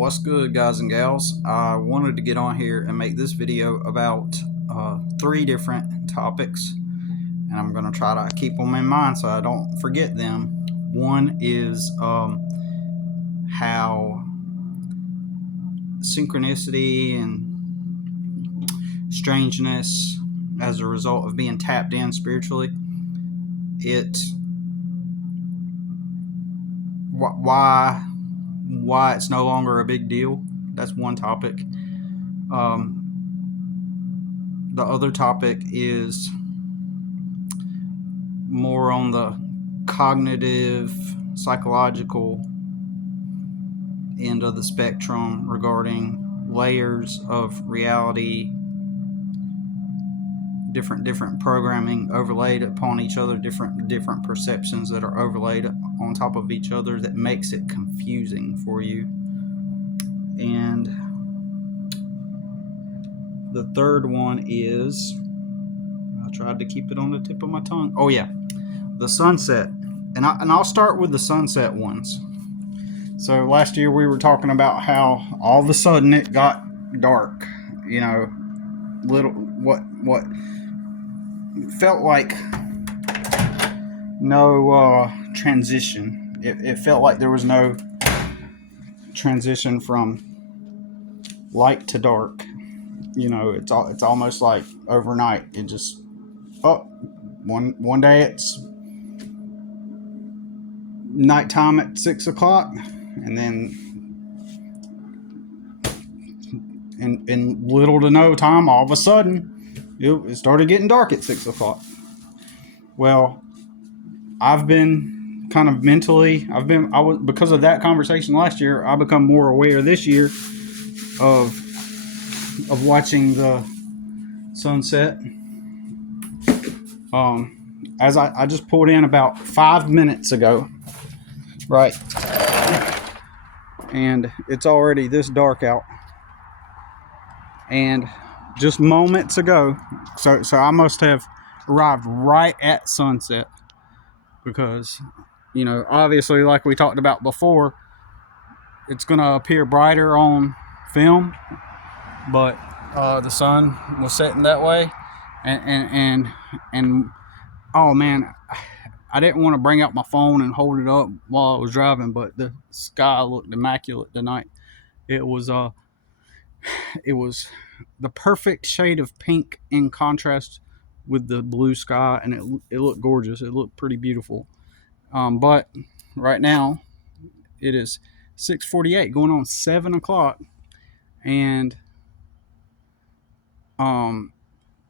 What's good, guys and gals? I wanted to get on here and make this video about three different topics, and I'm going to try to keep them in mind so I don't forget them. One is how synchronicity and strangeness, as a result of being tapped in spiritually, why it's no longer a big deal. That's one topic. The other topic is more on the cognitive, psychological end of the spectrum regarding layers of reality, different programming overlaid upon each other, different perceptions that are overlaid on top of each other that makes it confusing for you. And the third one is, I tried to keep it on the tip of my tongue. Oh yeah, the sunset. And I'll start with the sunset ones. So last year we were talking about how all of a sudden it got dark. You know, what felt like no transition. It felt like there was no transition from light to dark. You know, it's almost like overnight. It just one day it's nighttime at 6 o'clock, and then in little to no time, all of a sudden it started getting dark at 6 o'clock. Well, I've been kind of mentally, because of that conversation last year, I become more aware this year of watching the sunset. As I just pulled in about 5 minutes ago, right, and it's already this dark out, and just moments ago, so I must have arrived right at sunset, because, you know, obviously, like we talked about before, it's going to appear brighter on film, but the sun was setting that way, and oh man, I didn't want to bring out my phone and hold it up while I was driving, but the sky looked immaculate tonight. It was the perfect shade of pink in contrast with the blue sky, and it looked gorgeous. It looked pretty beautiful. But right now it is 6:48, going on 7 o'clock, and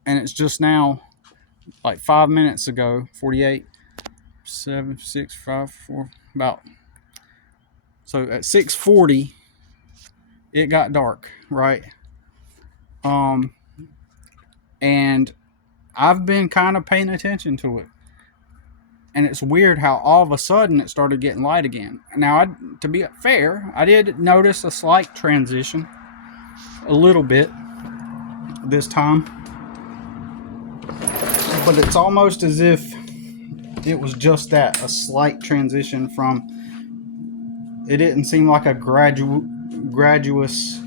it's just now, like 5 minutes ago, 48, 7, 6, 5, 4, about. So at 6:40, it got dark, right? And I've been kind of paying attention to it. And it's weird how all of a sudden it started getting light again. Now, to be fair, I did notice a slight transition, a little bit this time. But it's almost as if it was just that, a slight transition from, it didn't seem like a graduous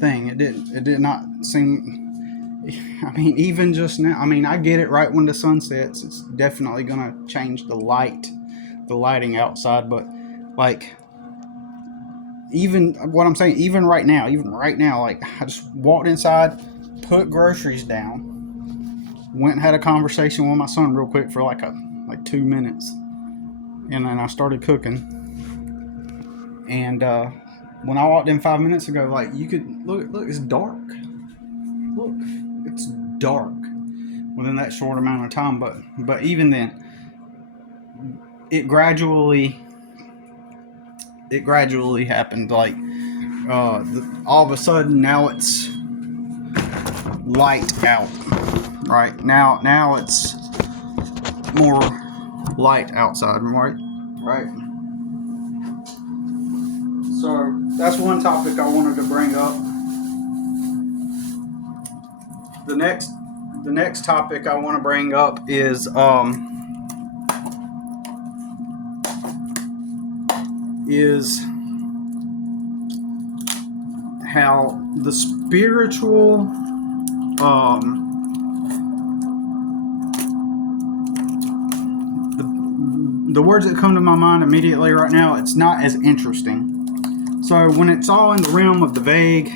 thing. It did not seem, I mean, even just now, I mean, I get it, right when the sun sets, it's definitely going to change the lighting outside, but like, even what I'm saying, even right now, like, I just walked inside, put groceries down, went and had a conversation with my son real quick for like 2 minutes, and then I started cooking. And when I walked in 5 minutes ago, like, you could look, it's dark. Look, it's dark within that short amount of time. But even then, it gradually happened. Like, all of a sudden, now it's light out. Right now it's more light outside. Right. So that's one topic I wanted to bring up. The next topic I want to bring up is is how the spiritual the words that come to my mind immediately right now, it's not as interesting. So when it's all in the realm of the vague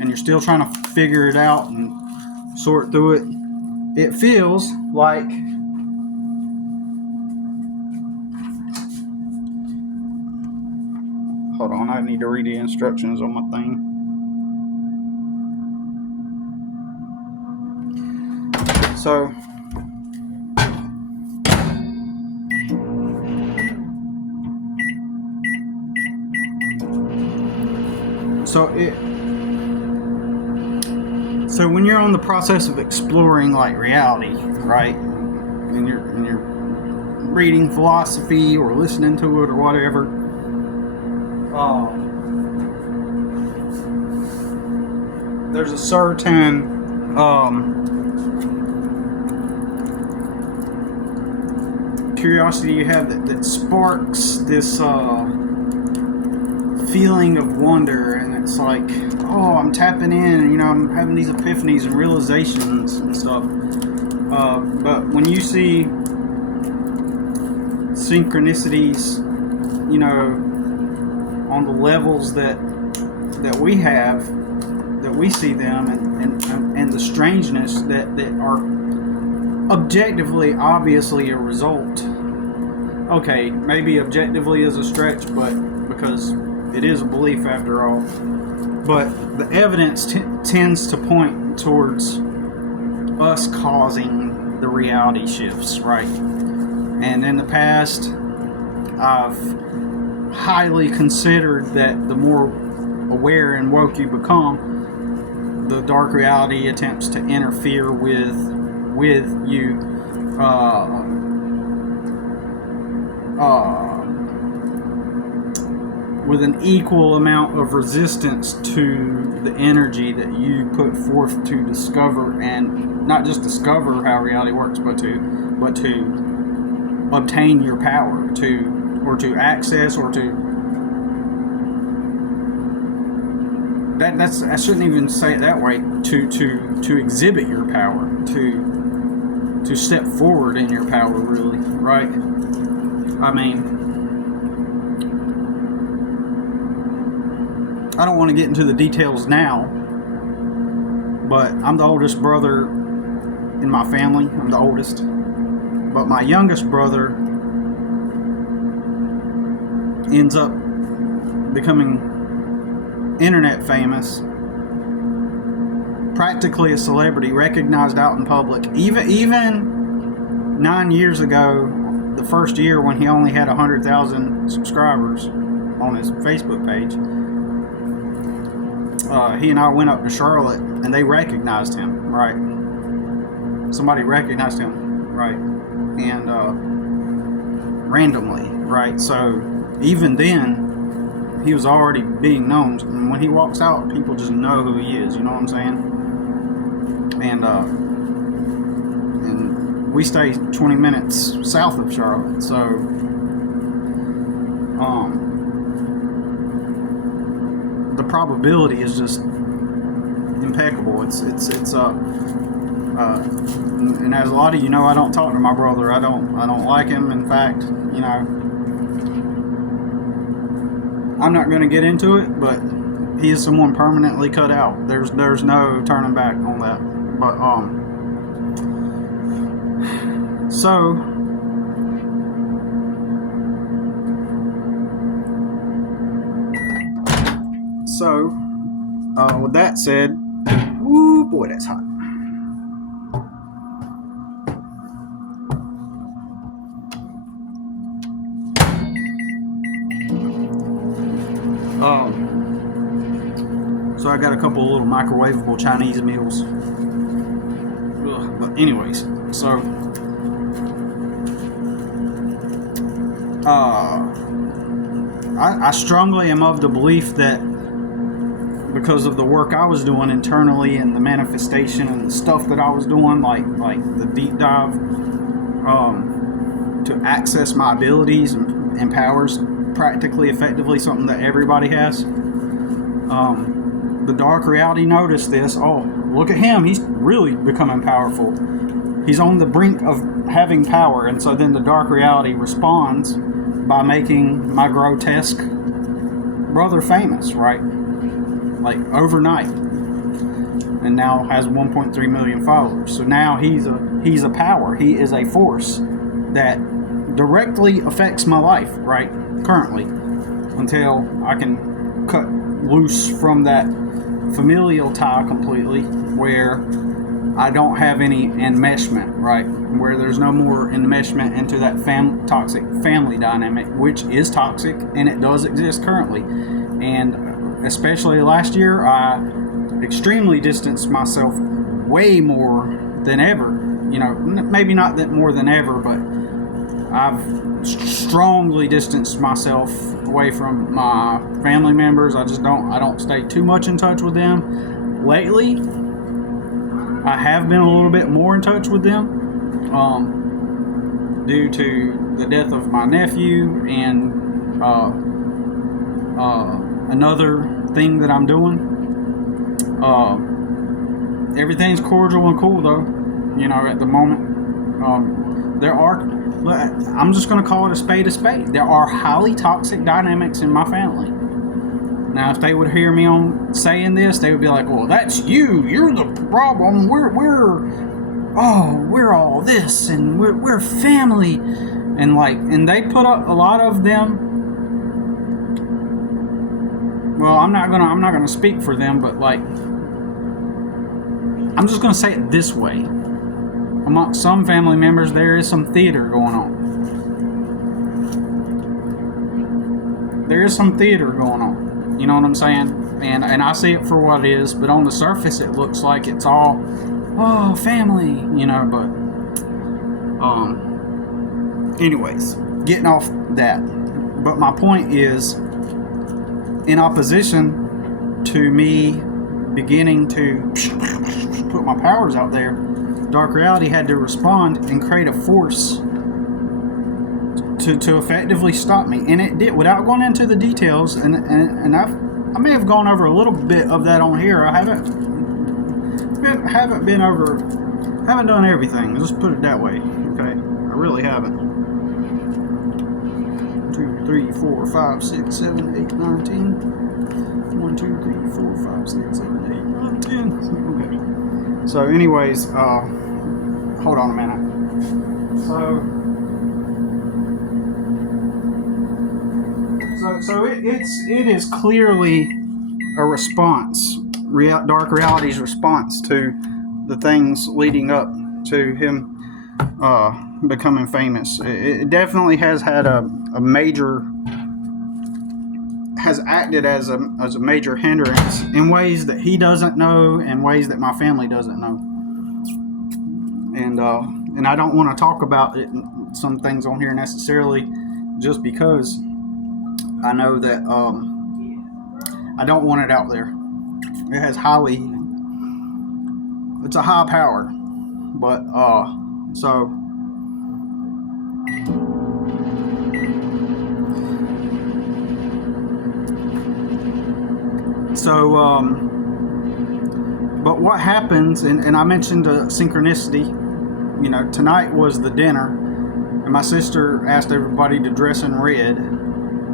and you're still trying to figure it out and sort through it, it feels like hold on, I need to read the instructions on my thing. So when you're on the process of exploring like reality, right? And you're reading philosophy or listening to it or whatever, there's a certain curiosity you have that sparks this feeling of wonder, and it's like, oh, I'm tapping in, and I'm having these epiphanies and realizations and stuff. But when you see synchronicities, on the levels that we have, that we see them, and the strangeness that are objectively, obviously a result. Okay, maybe objectively is a stretch, but because it is a belief after all. But the evidence tends to point towards us causing the reality shifts, right? And in the past, I've highly considered that the more aware and woke you become, the dark reality attempts to interfere with you with an equal amount of resistance to the energy that you put forth to discover, and not just discover how reality works, but to obtain your power, to access, or to I shouldn't even say it that way, to exhibit your power, to step forward in your power, really, right? I mean, I don't want to get into the details now, but I'm the oldest brother in my family. I'm the oldest. But my youngest brother ends up becoming internet famous, practically a celebrity, recognized out in public. Even 9 years ago, the first year when he only had 100,000 subscribers on his Facebook page, he and I went up to Charlotte, and they recognized him, right? Somebody recognized him, right? And randomly, right? So even then, he was already being known, and when he walks out, people just know who he is. You know what I'm saying? And we stay 20 minutes south of Charlotte, so the probability is just impeccable. It's and as a lot of you know, I don't talk to my brother. I don't like him. In fact, I'm not going to get into it, but he is someone permanently cut out. There's no turning back on that. But so with that said, woo boy, that's hot. So I got a couple of little microwavable Chinese meals. But anyways, so I strongly am of the belief that because of the work I was doing internally and the manifestation and the stuff that I was doing, like the deep dive, to access my abilities and powers, practically, effectively something that everybody has. The dark reality noticed this. Oh, look at him. He's really becoming powerful. He's on the brink of having power. And so then the dark reality responds by making my grotesque brother famous, right? Like overnight. And now has 1.3 million followers. So now he's a power. He is a force that directly affects my life, right? Currently. Until I can cut loose from that familial tie completely, where I don't have any enmeshment, right? Where there's no more enmeshment into that toxic family dynamic, which is toxic, and it does exist currently. And especially last year, I extremely distanced myself way more than ever. You know, maybe not that more than ever, but I've strongly distanced myself away from my family members. I don't stay too much in touch with them. Lately, I have been a little bit more in touch with them, due to the death of my nephew and another thing that I'm doing. Everything's cordial and cool though, you know, at the moment. I'm just going to call it a spade a spade. There are highly toxic dynamics in my family. Now, if they would hear me on saying this, they would be like, well, that's you. You're the problem. We're all this, and we're family. And they put up a lot of them. Well, I'm not gonna speak for them, but like, I'm just gonna say it this way. Amongst some family members, there is some theater going on. There is some theater going on. You know what I'm saying? And I see it for what it is, but on the surface, it looks like it's all, oh, family, you know, but, anyways, getting off that. But my point is, in opposition to me beginning to put my powers out there, Dark Reality had to respond and create a force to effectively stop me, and it did without going into the details. And I may have gone over a little bit of that on here. I haven't done everything. Let's put it that way. Okay, I really haven't. 2, 3, 4, 5, 6, 7, 8, 9, 10. 1, 2, 3, 4, 5, 6, 7, 8, 9, 10. Okay. So, anyways, hold on a minute. So it is clearly a response, Dark Reality's response to the things leading up to him becoming famous. It definitely has had a major, has acted as a major hindrance in ways that he doesn't know and ways that my family doesn't know. And I don't want to talk about it, some things on here necessarily, just because I know that I don't want it out there. It has it's a high power, but but what happens, and I mentioned synchronicity. You know, tonight was the dinner, and my sister asked everybody to dress in red,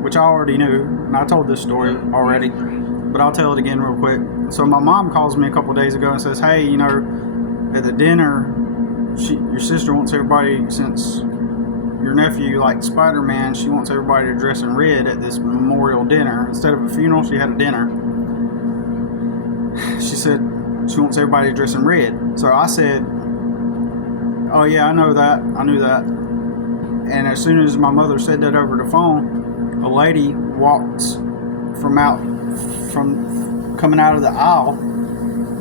which I already knew, and I told this story already, but I'll tell it again real quick. So my mom calls me a couple days ago and says, hey, you know, at the dinner, your sister wants everybody, since your nephew liked Spider-Man, she wants everybody to dress in red at this memorial dinner. Instead of a funeral, she had a dinner. She said she wants everybody to dress in red. So I said, oh yeah, I know that. I knew that. And as soon as my mother said that over the phone, a lady walks from coming out of the aisle,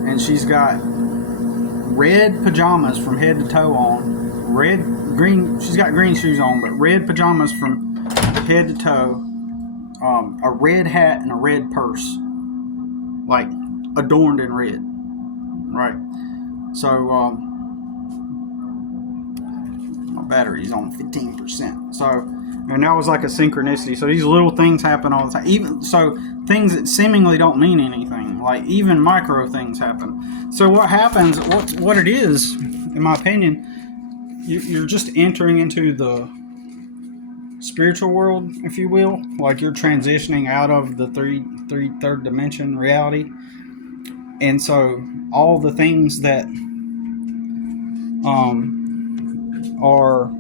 and she's got red pajamas from head to toe on, green, she's got green shoes on, but red pajamas from head to toe, a red hat and a red purse, like adorned in red, right? So my battery's on 15%. So And that was like a synchronicity. So these little things happen all the time. Even so, things that seemingly don't mean anything, like even micro things happen. So what happens? What it is, in my opinion, you're just entering into the spiritual world, if you will. Like you're transitioning out of the third dimension reality, and so all the things that are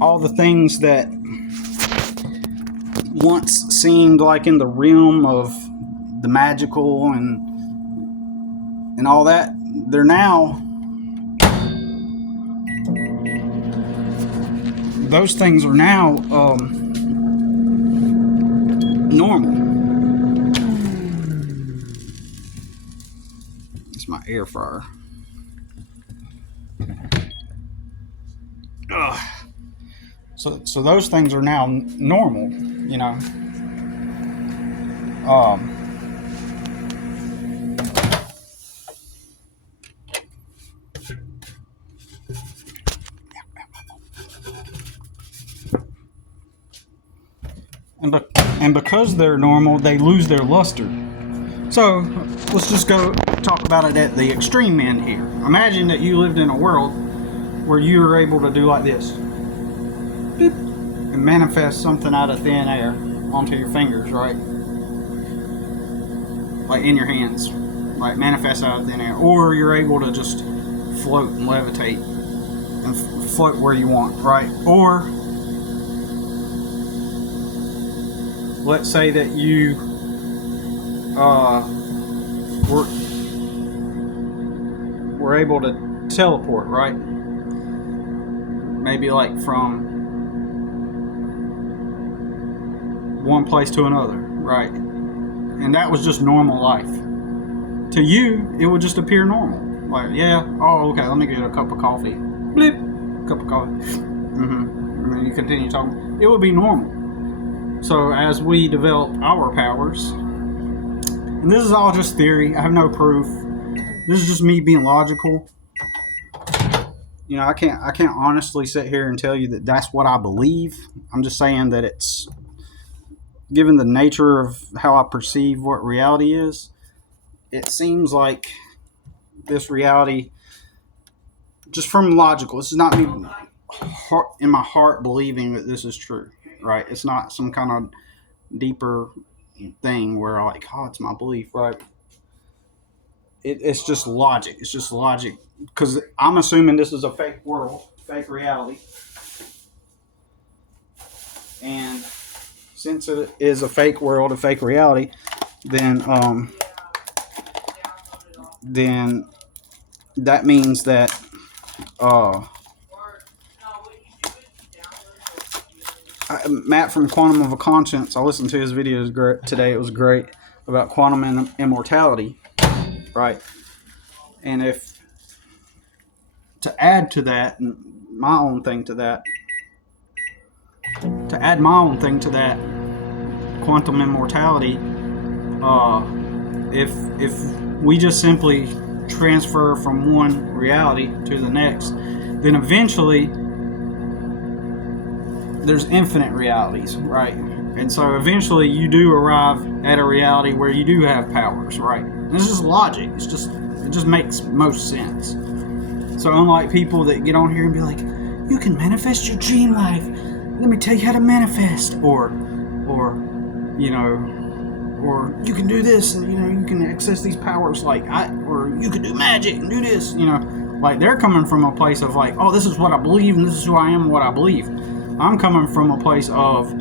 all the things that once seemed like in the realm of the magical and all that, they're now, those things are now normal. It's my air fryer. Ugh. So those things are now normal, you know. And because they're normal, they lose their luster. So let's just go talk about it at the extreme end here. Imagine that you lived in a world where you were able to do like this. Boop, and manifest something out of thin air onto your fingers, right? Like in your hands. Like manifest out of thin air. Or you're able to just float and levitate and float where you want, right? Or let's say that you were able to teleport, right? Maybe like from one place to another, right? And that was just normal life. To you, it would just appear normal. Like, yeah, oh, okay, let me get a cup of coffee. Bleep, cup of coffee. And then you continue talking. It would be normal. So as we develop our powers, and this is all just theory, I have no proof. This is just me being logical. You know, I can't honestly sit here and tell you that that's what I believe. I'm just saying that it's, given the nature of how I perceive what reality is, it seems like this reality, just from logical, this is not me in my heart believing that this is true, right? It's not some kind of deeper thing where like, oh, it's my belief, right? It's just logic. It's just logic, because I'm assuming this is a fake world, fake reality, and since it is a fake world, a fake reality, then that means that Matt from Quantum of a Conscience, I listened to his videos today. It was great about quantum immortality, right? And if to add to that, my own thing to that, quantum immortality, if we just simply transfer from one reality to the next, then eventually there's infinite realities, right? And so eventually you do arrive at a reality where you do have powers, right? And this is logic. It just makes most sense. So unlike people that get on here and be like, you can manifest your dream life, let me tell you how to manifest, or you know, or you can do this, and you know, you can access these powers, or you can do magic and do this, you know, like they're coming from a place of like, oh, this is what I believe and this is who I am and what I believe. I'm coming from a place of,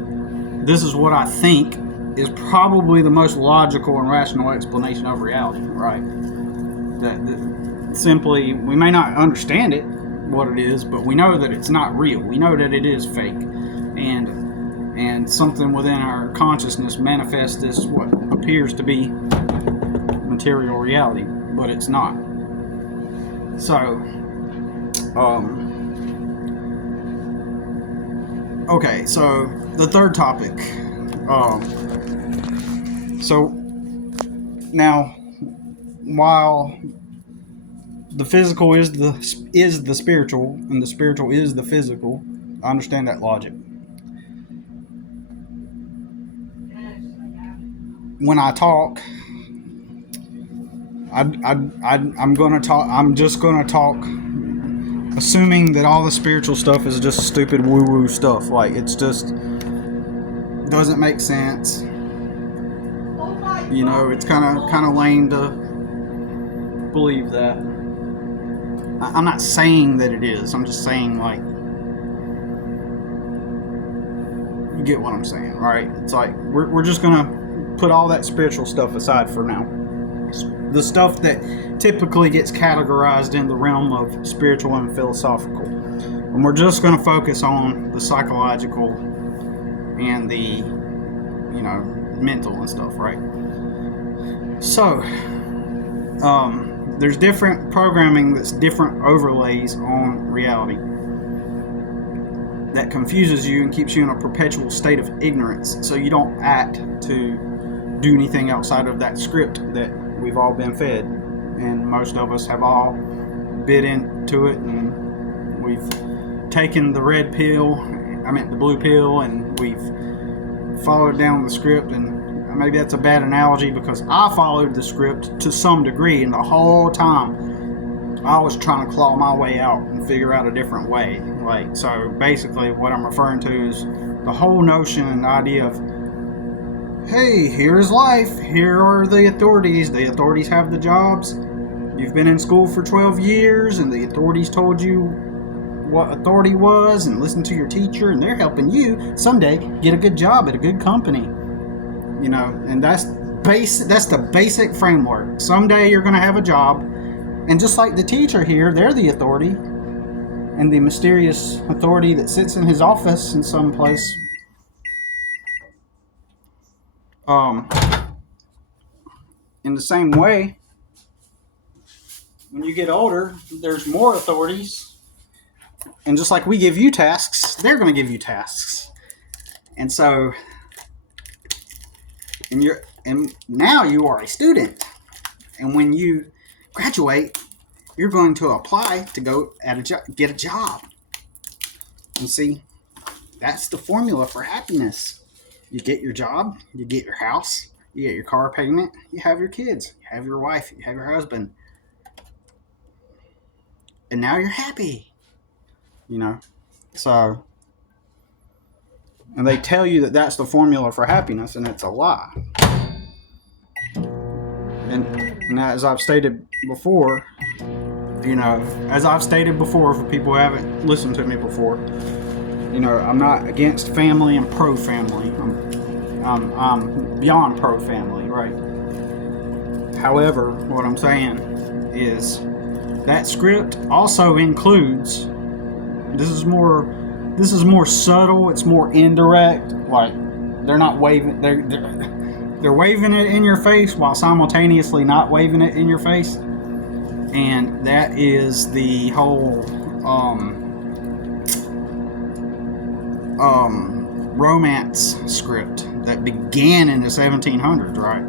this is what I think is probably the most logical and rational explanation of reality, right? That simply, we may not understand it, what it is, but we know that it's not real. We know that it is fake, and something within our consciousness manifests this what appears to be material reality, but it's not. So, okay, so the third topic. So now, while the physical is the spiritual, and the spiritual is the physical. I understand that logic. When I talk, I'm gonna talk. I'm just gonna talk, assuming that all the spiritual stuff is just stupid woo-woo stuff. Like, it's just doesn't make sense. You know, it's kind of lame to believe that. I'm not saying that it is. I'm just saying, like, you get what I'm saying, right? It's like we're just gonna put all that spiritual stuff aside for now. The stuff that typically gets categorized in the realm of spiritual and philosophical, and we're just gonna focus on the psychological and the, mental and stuff, right? So, there's different programming that's different overlays on reality that confuses you and keeps you in a perpetual state of ignorance, so you don't act to do anything outside of that script that we've all been fed, and most of us have all bit into it, and we've taken the blue pill, and we've followed down the script. And maybe that's a bad analogy, because I followed the script to some degree, and the whole time I was trying to claw my way out and figure out a different way. Like, so basically what I'm referring to is the whole notion and idea of, hey, here's life, here are the authorities have the jobs, you've been in school for 12 years, and the authorities told you what authority was, and listen to your teacher, and they're helping you someday get a good job at a good company. And that's the basic framework. Someday you're going to have a job, and just like the teacher here, they're the authority, and the mysterious authority that sits in his office in some place. In the same way, when you get older, there's more authorities, and just like we give you tasks, they're going to give you tasks. And so, and now you are a student, and when you graduate, you're going to apply to go get a job. You see, that's the formula for happiness. You get your job, you get your house, you get your car payment, you have your kids, you have your wife, you have your husband, and now you're happy. So, and they tell you that that's the formula for happiness, and it's a lie. And as I've stated before, for people who haven't listened to me before, I'm not against family and pro-family. I'm beyond pro-family, right? However, what I'm saying is that script also includes, this is more subtle, it's more indirect. Like, they're not waving, they're waving it in your face while simultaneously not waving it in your face. And that is the whole romance script that began in the 1700s, right?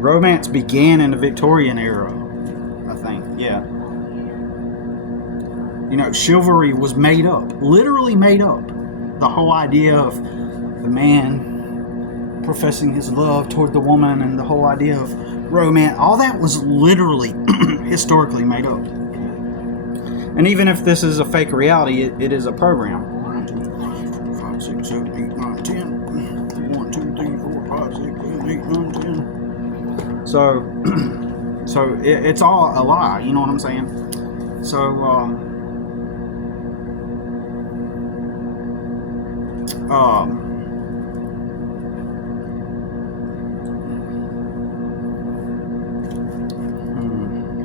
Romance began in the Victorian era, I think. Yeah. Chivalry was made up, literally made up. The whole idea of the man professing his love toward the woman, and the whole idea of romance, all that was literally historically made up. And even if this is a fake reality, it is a program. 1, 2, 3, 4, 5, 6, 7, 8, 9, 10. 1, 2, 3, 4, 5, 6, 7, 8, 9, 10. So it's all a lie. You know what I'm saying? So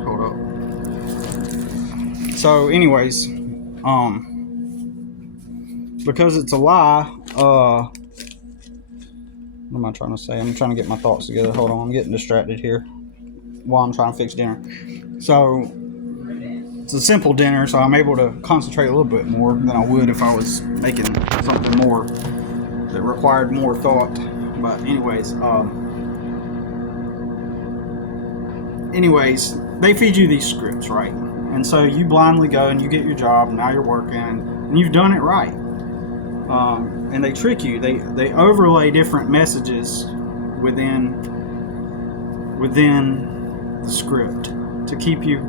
hold up. So anyways, because it's a lie, what am I trying to say? I'm trying to get my thoughts together. Hold on, I'm getting distracted here while I'm trying to fix dinner. So it's a simple dinner, so I'm able to concentrate a little bit more than I would if I was making something more that required more thought. But anyways, anyways, they feed you these scripts, right? And so you blindly go and you get your job. And now you're working, and you've done it right. And they trick you. They overlay different messages within the script to keep you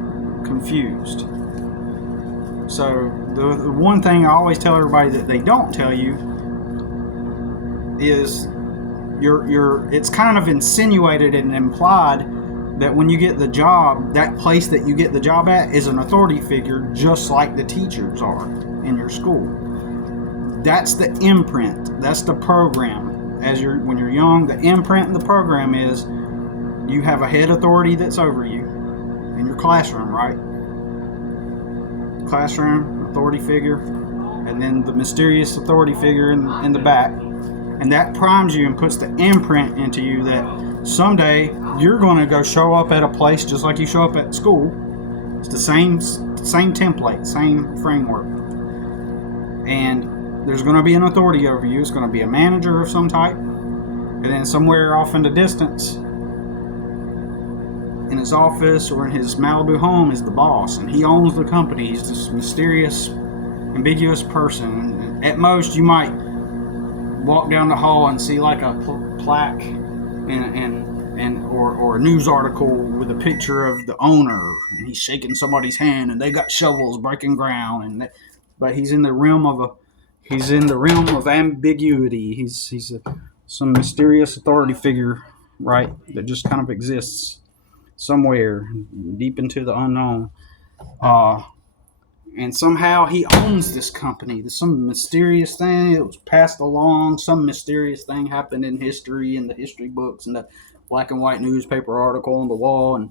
confused. So the one thing I always tell everybody that they don't tell you is it's kind of insinuated and implied that when you get the job, that place that you get the job at is an authority figure, just like the teachers are in your school. That's the imprint. That's the program. When you're young, the imprint in the program is you have a head authority that's over you in your classroom, right? Classroom, authority figure, and then the mysterious authority figure in the back. And that primes you and puts the imprint into you that someday you're going to go show up at a place just like you show up at school. It's the same template, same framework. And there's going to be an authority over you. It's going to be a manager of some type. And then somewhere off in the distance, in his office or in his Malibu home, is the boss. And he owns the company. He's this mysterious, ambiguous person. And at most, you might walk down the hall and see like a plaque or a news article with a picture of the owner, and he's shaking somebody's hand, and they got shovels breaking ground, but he's in the realm of ambiguity. He's some mysterious authority figure, right, that just kind of exists somewhere deep into the unknown. And somehow he owns this company. There's some mysterious thing that was passed along. Some mysterious thing happened in history, in the history books, and the black and white newspaper article on the wall. And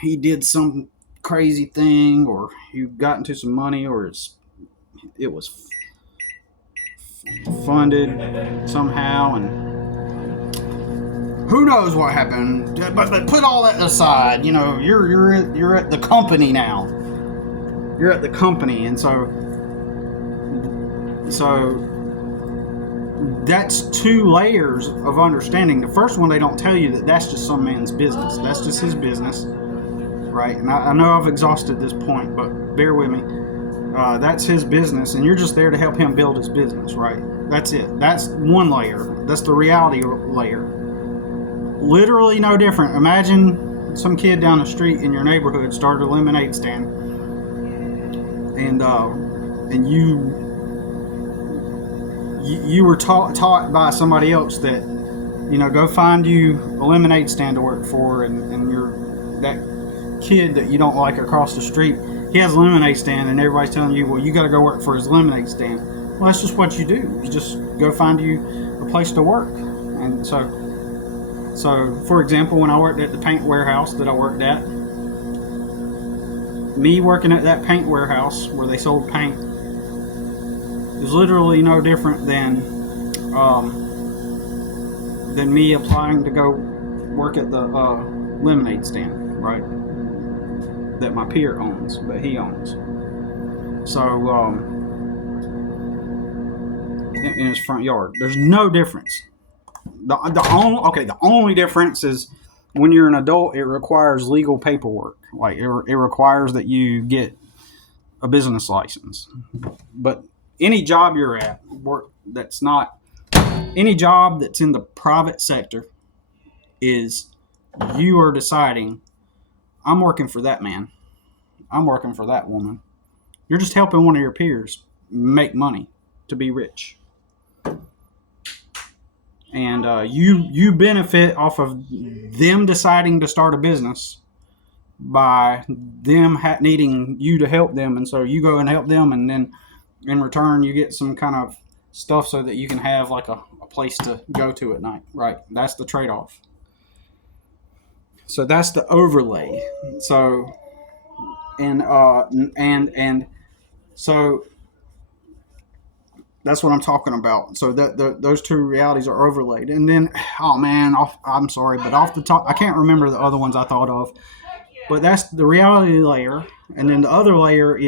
he did some crazy thing, or he got into some money, or it was funded somehow. And who knows what happened? But put all that aside. You're at the company now. You're at the company, and so that's two layers of understanding. The first one, they don't tell you that's just some man's business. That's just his business, right? And I know I've exhausted this point, but bear with me. That's his business, and you're just there to help him build his business, right? That's it. That's one layer. That's the reality layer. Literally no different. Imagine some kid down the street in your neighborhood started a lemonade stand. And you were taught by somebody else that, go find you a lemonade stand to work for, and you're that kid that you don't like across the street. He has a lemonade stand, and everybody's telling you, well, you got to go work for his lemonade stand. Well, that's just what you do. You just go find you a place to work. And so for example, when I worked at the paint warehouse that I worked at, me working at that paint warehouse where they sold paint is literally no different than me applying to go work at the lemonade stand, right? That my peer owns, but he owns. So in his front yard, there's no difference. The only difference is when you're an adult, it requires legal paperwork. Like it requires that you get a business license. But any job you're at, any job that's in the private sector, is you are deciding, I'm working for that man. I'm working for that woman. You're just helping one of your peers make money to be rich. And you benefit off of them deciding to start a business by them needing you to help them. And so you go and help them, and then in return you get some kind of stuff so that you can have like a place to go to at night, right? That's the trade-off. So that's the overlay. So and so that's what I'm talking about. So those two realities are overlaid. And then, I'm sorry, but off the top, I can't remember the other ones I thought of. But that's the reality layer. And then the other layer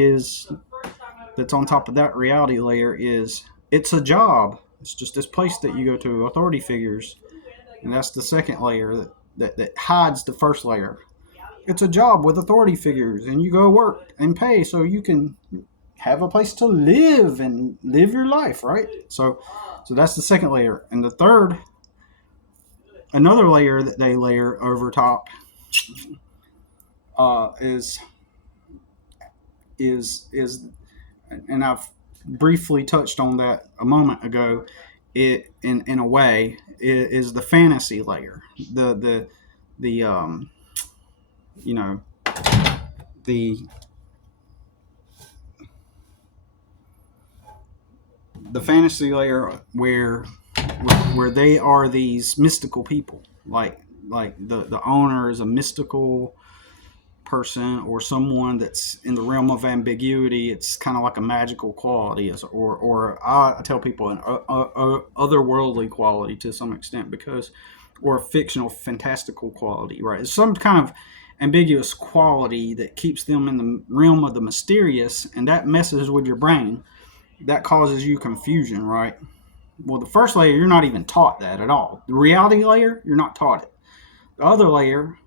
that's on top of that reality layer is, it's a job. It's just this place that you go to, authority figures. And that's the second layer that hides the first layer. It's a job with authority figures, and you go work and pay so you can have a place to live and live your life, right? So that's the second layer, and the third, another layer that they layer over top, uh, is is and I've briefly touched on that a moment ago. It in a way is the fantasy layer, the you know the the fantasy layer where they are these mystical people, like the owner is a mystical person or someone that's in the realm of ambiguity. It's kind of like a magical quality, or I tell people an otherworldly quality to some extent, because, or a fictional, fantastical quality, right? It's some kind of ambiguous quality that keeps them in the realm of the mysterious, and that messes with your brain. That causes you confusion, right? Well, the first layer, you're not even taught that at all. The reality layer, you're not taught it. The other layer,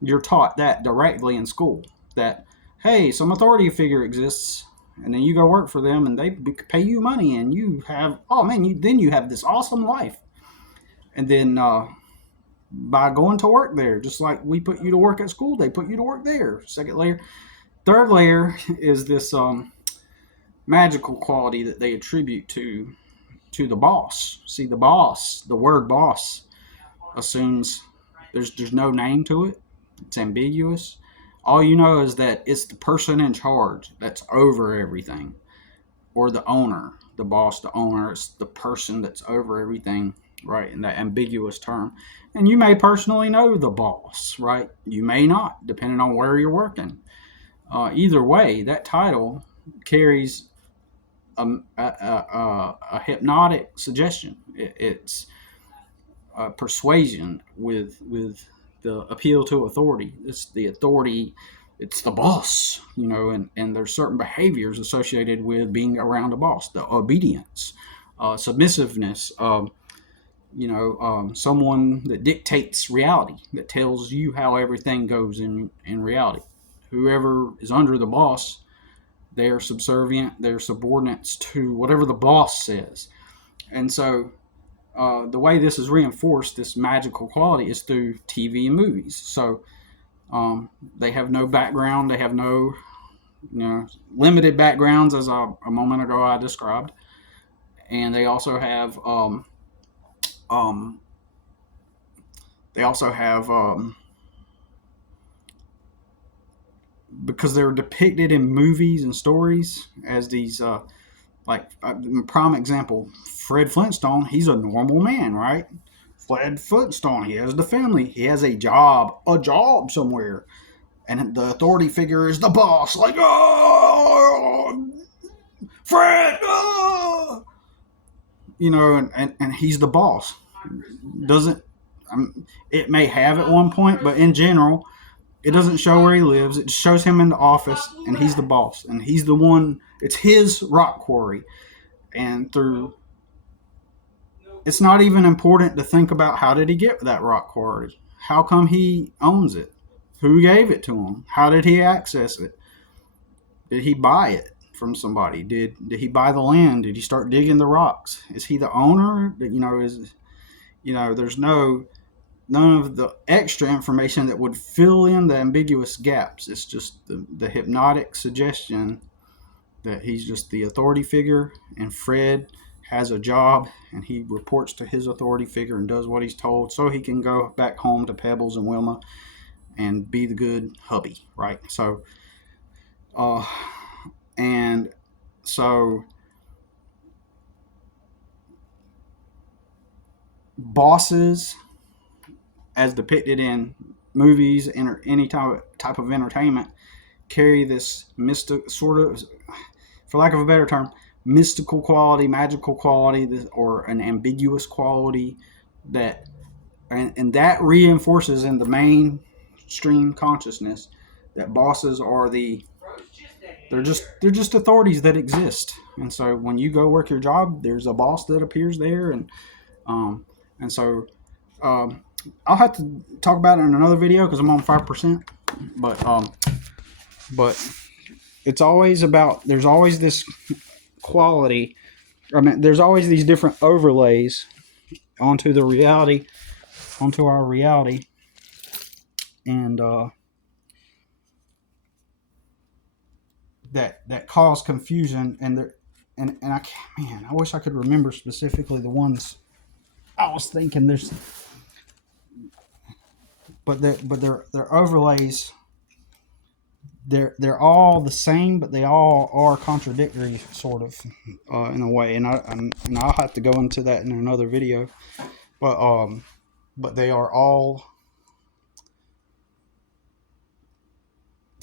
you're taught that directly in school, that hey, some authority figure exists, and then you go work for them and they pay you money, and you have, oh man, then you have this awesome life. And then by going to work there, just like we put you to work at school, they put you to work there. Second layer. Third layer is this magical quality that they attribute to the boss. See, the boss, the word boss assumes there's no name to it. It's ambiguous. All you know is that it's the person in charge that's over everything, or the owner, the boss, the owner. It's the person that's over everything, right? In that ambiguous term. And you may personally know the boss, right? You may not, depending on where you're working. Either way, that title carries a hypnotic suggestion. It's persuasion with the appeal to authority. It's the authority. It's the boss, and there's certain behaviors associated with being around a boss. The obedience, submissiveness, someone that dictates reality, that tells you how everything goes in reality. Whoever is under the boss, they're subservient, they're subordinates to whatever the boss says. And so the way this is reinforced, this magical quality, is through TV and movies. So they have no background, they have no, limited backgrounds, as a moment ago I described. And they also have, um, they also have, because they're depicted in movies and stories as these, prime example, Fred Flintstone. He's a normal man, right? Fred Flintstone. He has the family. He has a job somewhere, and the authority figure is the boss. Like, oh, Fred, oh! And he's the boss. Doesn't It may have at one point, but in general, it doesn't show where he lives. It shows him in the office, and he's the boss, and he's the one. It's his rock quarry, and through. It's not even important to think about how did he get that rock quarry. How come he owns it? Who gave it to him? How did he access it? Did he buy it from somebody? Did he buy the land? Did he start digging the rocks? Is he the owner? There's none of the extra information that would fill in the ambiguous gaps. It's just the hypnotic suggestion that he's just the authority figure, and Fred has a job, and he reports to his authority figure and does what he's told so he can go back home to Pebbles and Wilma and be the good hubby, right? So, and so bosses, as depicted in movies and any type of entertainment, carry this mystic sort of, for lack of a better term, mystical quality, magical quality, or an ambiguous quality that, and that reinforces in the mainstream consciousness that bosses are they're just authorities that exist. And so when you go work your job, there's a boss that appears there, and um, and so I'll have to talk about it in another video because I'm on 5%. But it's always about, there's always this quality. I mean, there's always these different overlays onto the reality, onto our reality, and that cause confusion. And I can't, man, I wish I could remember specifically the ones I was thinking. They're overlays. They're all the same, but they all are contradictory, sort of, in a way. And I'll have to go into that in another video. But they are all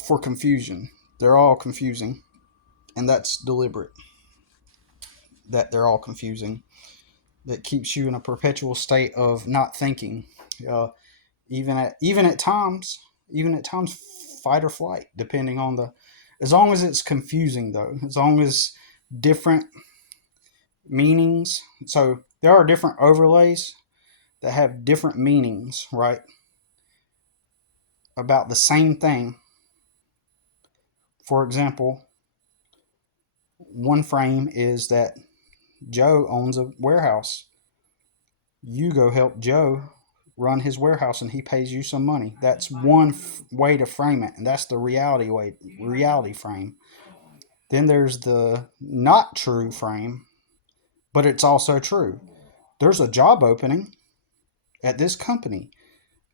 for confusion. They're all confusing, and that's deliberate. That they're all confusing. That keeps you in a perpetual state of not thinking. Uh, even at times, fight or flight, depending on the. As long as it's confusing, though, as long as different meanings. So there are different overlays that have different meanings, right? About the same thing. For example, one frame is that Joe owns a warehouse. You go help Joe run his warehouse and he pays you some money. That's one way to frame it, and that's the reality frame. Then there's the not true frame, but it's also true. There's a job opening at this company,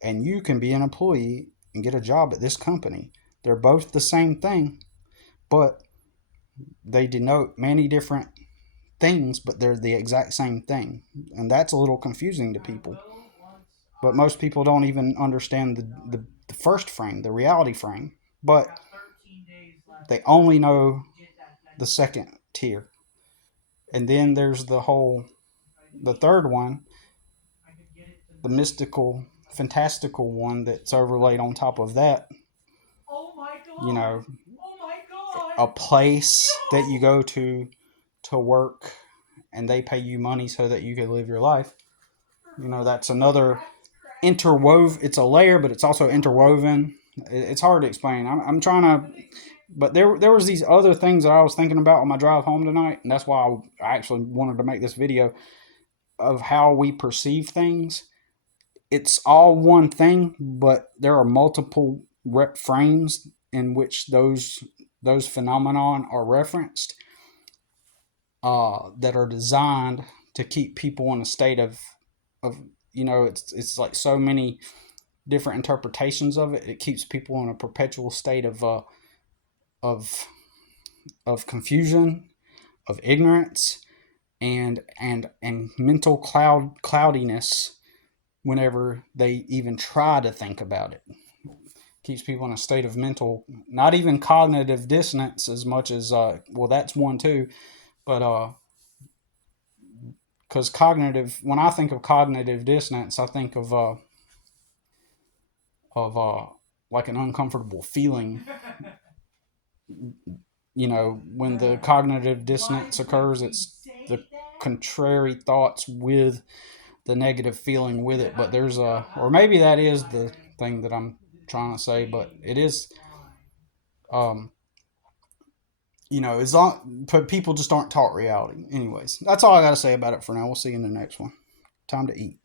and you can be an employee and get a job at this company. They're both the same thing, but they denote many different things, but they're the exact same thing. And that's a little confusing to people. But most people don't even understand the first frame, the reality frame. But they only know the second tier. And then there's the third one, the mystical, fantastical one that's overlaid on top of that. You know, a place that you go to work and they pay you money so that you can live your life. That's another interwoven. It's a layer, but it's also interwoven. It's hard to explain. I'm trying to, but there was these other things that I was thinking about on my drive home tonight, and that's why I actually wanted to make this video of how we perceive things. It's all one thing, but there are multiple frames in which those phenomenon are referenced, that are designed to keep people in a state of it's like so many different interpretations of it. It keeps people in a perpetual state of of confusion, of ignorance, and mental cloudiness whenever they even try to think about it. Keeps people in a state of mental, not even cognitive dissonance as much as well, that's one too, but because cognitive, when I think of cognitive dissonance, I think of like an uncomfortable feeling. When the cognitive dissonance occurs, it's the contrary thoughts with the negative feeling with it. But there's or maybe that is the thing that I'm trying to say, but it is, um, as long, but people just aren't taught reality. Anyways, that's all I got to say about it for now. We'll see you in the next one. Time to eat.